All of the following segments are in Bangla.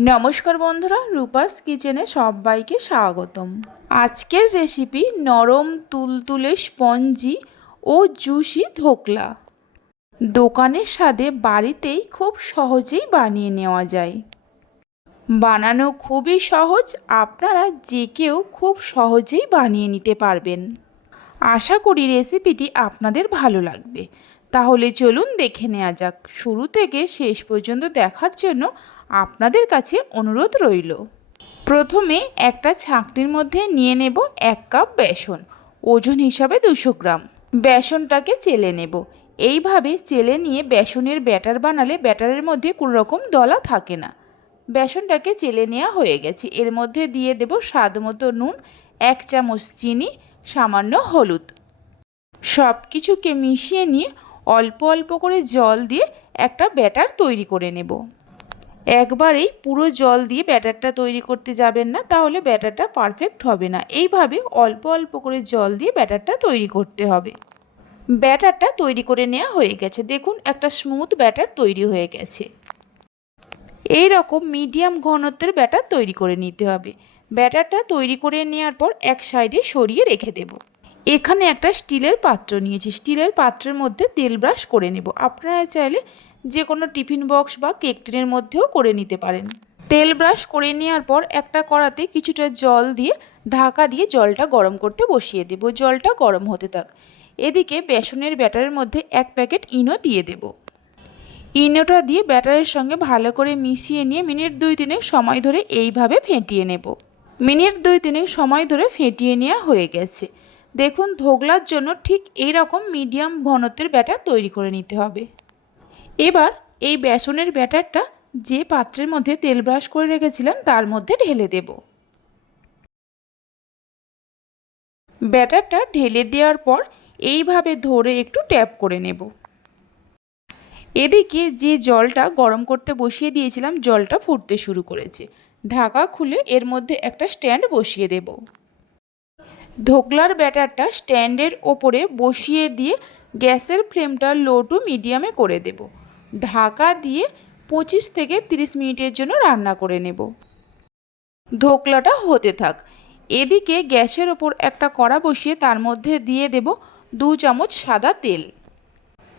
নমস্কার বন্ধুরা, রূপাস কিচেনে সবাইকে স্বাগতম। আজকের রেসিপি নরম তুলতুলে স্পঞ্জি ও জুসি ধোকলা। দোকানের স্বাদে বাড়িতেই খুব সহজেই বানিয়ে নেওয়া যায়। বানানো খুবই সহজ, আপনারা যে কেউ খুব সহজেই বানিয়ে নিতে পারবেন। আশা করি রেসিপিটি আপনাদের ভালো লাগবে। তাহলে চলুন দেখে নেওয়া যাক। শুরু থেকে শেষ পর্যন্ত দেখার জন্য আপনাদের কাছে অনুরোধ রইল। প্রথমে একটা ছাঁকনির মধ্যে নিয়ে নেব এক কাপ বেসন, ওজন হিসাবে দুশো গ্রাম। বেসনটাকে চেলে নেব। এইভাবে চেলে নিয়ে বেসনের ব্যাটার বানালে ব্যাটারের মধ্যে কোনো রকম দলা থাকে না। বেসনটাকে চেলে নেওয়া হয়ে গেছে। এর মধ্যে দিয়ে দেব স্বাদ মতো নুন, এক চামচ চিনি, সামান্য হলুদ। সব কিছুকে মিশিয়ে নিয়ে অল্প অল্প করে জল দিয়ে একটা ব্যাটার তৈরি করে নেব। একবারেই পুরো জল দিয়ে ব্যাটারটা তৈরি করতে যাবেন না, তাহলে ব্যাটারটা পারফেক্ট হবে না। এইভাবে অল্প অল্প করে জল দিয়ে ব্যাটারটা তৈরি করতে হবে। ব্যাটারটা তৈরি করে নেওয়া হয়ে গেছে। দেখুন, একটা স্মুথ ব্যাটার তৈরি হয়ে গেছে। এই রকম মিডিয়াম ঘনত্বের ব্যাটার তৈরি করে নিতে হবে। ব্যাটারটা তৈরি করে নেওয়ার পর এক সাইডে সরিয়ে রেখে দেব। এখানে একটা স্টিলের পাত্র নিয়েছি। স্টিলের পাত্রের মধ্যে তেল ব্রাশ করে নেব। আপনারা চাইলে যে কোনো টিফিন বক্স বা কেক টিনের মধ্যেও করে নিতে পারেন। তেল ব্রাশ করে নেওয়ার পর একটা কড়াতে কিছুটা জল দিয়ে ঢাকা দিয়ে জলটা গরম করতে বসিয়ে দেব। জলটা গরম হতে থাক। এদিকে বেসনের ব্যাটারের মধ্যে এক প্যাকেট ইনো দিয়ে দেব। ইনোটা দিয়ে ব্যাটারের সঙ্গে ভালো করে মিশিয়ে নিয়ে মিনিট দুই তিনেক সময় ধরে এইভাবে ফেটিয়ে নেব। মিনিট দুই তিনেক সময় ধরে ফেটিয়ে নেওয়া হয়ে গেছে। দেখুন, ধোগলার জন্য ঠিক এই রকম মিডিয়াম ঘনত্বের ব্যাটার তৈরি করে নিতে হবে। এবার এই বেসনের ব্যাটারটা যে পাত্রের মধ্যে তেল ব্রাশ করে রেখেছিলাম, তার মধ্যে ঢেলে দেব। ব্যাটারটা ঢেলে দেওয়ার পর এইভাবে ধরে একটু ট্যাপ করে নেব। এদিকে যে জলটা গরম করতে বসিয়ে দিয়েছিলাম, জলটা ফুটতে শুরু করেছে। ঢাকা খুলে এর মধ্যে একটা স্ট্যান্ড বসিয়ে দেব। ধোকলার ব্যাটারটা স্ট্যান্ডের ওপরে বসিয়ে দিয়ে গ্যাসের ফ্লেমটা লো টু মিডিয়ামে করে দেব। ঢাকা দিয়ে পঁচিশ থেকে তিরিশ মিনিটের জন্য রান্না করে নেব। ধোকলাটা হতে থাক। এদিকে গ্যাসের ওপর একটা কড়া বসিয়ে তার মধ্যে দিয়ে দেব দু চামচ সাদা তেল।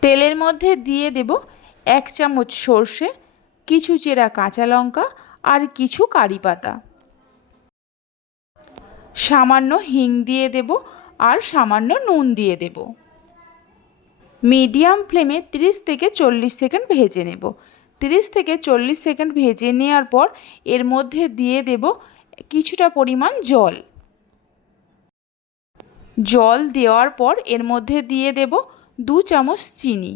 তেলের মধ্যে দিয়ে দেব এক চামচ সর্ষে, কিছু চেরা কাঁচা লঙ্কা আর কিছু কারি পাতা। সামান্য হিং দিয়ে দেব আর সামান্য নুন দিয়ে দেব। মিডিয়াম ফ্লেমে 30 থেকে চল্লিশ সেকেন্ড ভেজে নেব। 30 থেকে চল্লিশ সেকেন্ড ভেজে নেওয়ার পর এর মধ্যে দিয়ে দেব কিছুটা পরিমাণ জল। জল দেওয়ার পর এর মধ্যে দিয়ে দেব দু চামচ চিনি।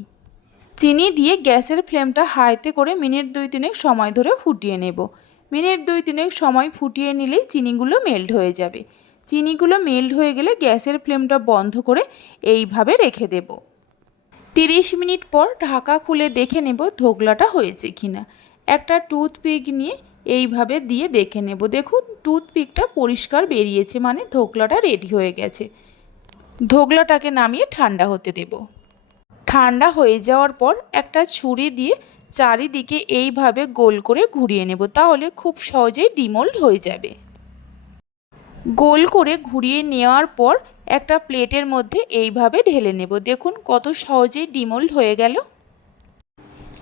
চিনি দিয়ে গ্যাসের ফ্লেমটা হাইতে করে মিনিট দুই তিনেক সময় ধরে ফুটিয়ে নেব। মিনিট দুই তিনেক সময় ফুটিয়ে নিলেই চিনিগুলো মেল্ট হয়ে যাবে। চিনিগুলো মেল্ট হয়ে গেলে গ্যাসের ফ্লেমটা বন্ধ করে এইভাবে রেখে দেব। তিরিশ মিনিট পর ঢাকা খুলে দেখে নেব ধোকলাটা হয়েছে কিনা। একটা টুথপিক নিয়ে এইভাবে দিয়ে দেখে নেব। দেখুন, টুথপিকটা পরিষ্কার বেরিয়েছে মানে ধোকলাটা রেডি হয়ে গেছে। ধোকলাটাকে নামিয়ে ঠান্ডা হতে দেব। ঠান্ডা হয়ে যাওয়ার পর একটা ছুরি দিয়ে চারিদিকে এইভাবে গোল করে ঘুরিয়ে নেব, তাহলে খুব সহজেই ডিমোল্ড হয়ে যাবে। গোল করে ঘুরিয়ে নেওয়ার পর একটা প্লেটের মধ্যে এইভাবে ঢেলে নেব। দেখুন কত সহজেই ডিমোল্ড হয়ে গেল।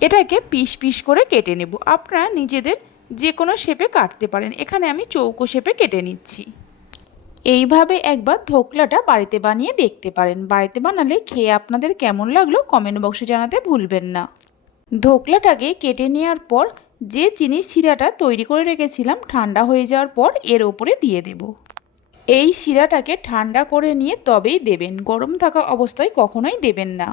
এটাকে পিস পিস করে কেটে নেব। আপনারা নিজেদের যে কোনো শেপে কাটতে পারেন। এখানে আমি চৌকো শেপে কেটে নিচ্ছি। এইভাবে একবার ধোকলাটা বাড়িতে বানিয়ে দেখতে পারেন। বাড়িতে বানালে খেয়ে আপনাদের কেমন লাগল কমেন্ট বক্সে জানাতে ভুলবেন না। ধোকলাটাকে কেটে নেওয়ার পর যে চিনির শিরাটা তৈরি করে রেখেছিলাম ঠান্ডা হয়ে যাওয়ার পর এর ওপরে দিয়ে দেব। এই শিরাটাকে ঠান্ডা করে নিয়ে তবেই দেবেন, গরম থাকা অবস্থায় কখনোই দেবেন না।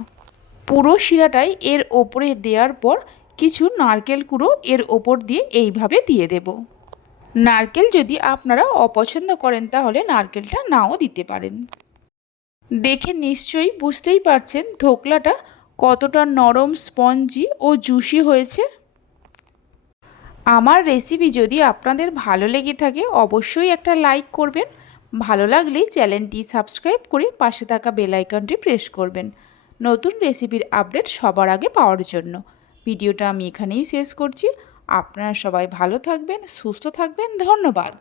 পুরো শিরাটাই এর ওপরে দেওয়ার পর কিছু নারকেল কুড়ো এর ওপর দিয়ে এইভাবে দিয়ে দেব। নারকেল যদি আপনারা অপছন্দ করেন তাহলে নারকেলটা নাও দিতে পারেন। দেখে নিশ্চয়ই বুঝতেই পারছেন ধোকলাটা কতটা নরম স্পঞ্জি ও জুসি হয়েছে? আমার রেসিপি যদি আপনাদের ভালো লেগে থাকে, অবশ্যই একটা লাইক করবেন। ভালো লাগলেই চ্যানেলটি সাবস্ক্রাইব করে পাশে থাকা বেল আইকনটি প্রেস করবেন। নতুন রেসিপির আপডেট সবার আগে পাওয়ার জন্য। ভিডিওটা আমি এখানেই শেষ করছি। আপনারা সবাই ভালো থাকবেন, সুস্থ থাকবেন। ধন্যবাদ।